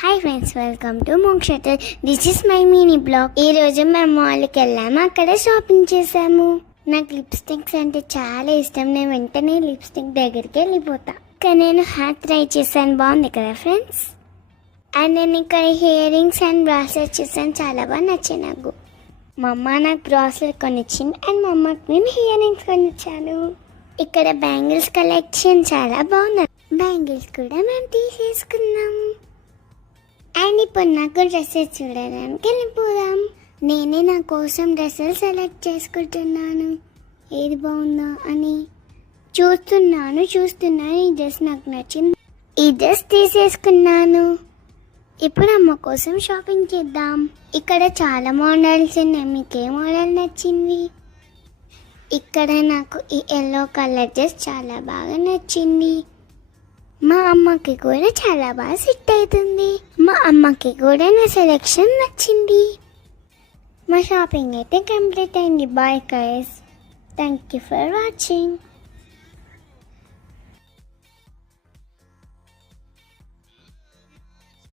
Hi friends, welcome to మోక్షటర్. This is my mini blog. ఈ రోజు మేము మాల్కి వెళ్ళాము, అక్కడ షాపింగ్ చేసాము. నాకు లిప్స్టిక్స్ అంటే చాలా ఇష్టం. నేను వెంటనే లిప్స్టిక్ దగ్గరికి వెళ్ళిపోతా. కానీ నేను హ్యాక్ ట్రై చేశాను, బాగుంది కదా ఫ్రెండ్స్. అండ్ నేను ఇక్కడ ఇయర్ రింగ్స్ అండ్ బ్రాస్లెట్ చేశాను, చాలా బాగా నచ్చాయి నాకు. మా అమ్మ నాకు బ్రాస్లెట్ కొనిచ్చింది అండ్ మా అమ్మకి నేను ఇయర్ రింగ్స్ కొనిచ్చాను. ఇక్కడ బ్యాంగిల్స్ కలెక్షన్ చాలా బాగున్నాయి. బ్యాంగిల్స్ కూడా మేము తీసేసుకున్నాం. అండ్ ఇప్పుడు నాకు డ్రెస్సెస్ చూడడానికి వెళ్ళిపోదాం. నేనే నా కోసం డ్రెస్సెస్ సెలెక్ట్ చేసుకుంటున్నాను, ఏది బాగుందా అని చూస్తున్నాను. ఈ డ్రెస్ నాకు నచ్చింది, ఈ డ్రెస్ తీసేసుకున్నాను. ఇప్పుడు అమ్మ కోసం షాపింగ్ చేద్దాం. ఇక్కడ చాలా మోడల్స్ ఉన్నాయి, మీకు ఏ మోడల్ నచ్చింది? ఇక్కడ నాకు ఈ ఎల్లో కలర్ డ్రెస్ చాలా బాగా నచ్చింది. మా అమ్మకి కూడా చాలా బాగా సెట్ అవుతుంది. మా అమ్మకి కూడా నా సెలెక్షన్ నచ్చింది. మా షాపింగ్ అయితే కంప్లీట్ అయింది. Bye guys, thank you for watching.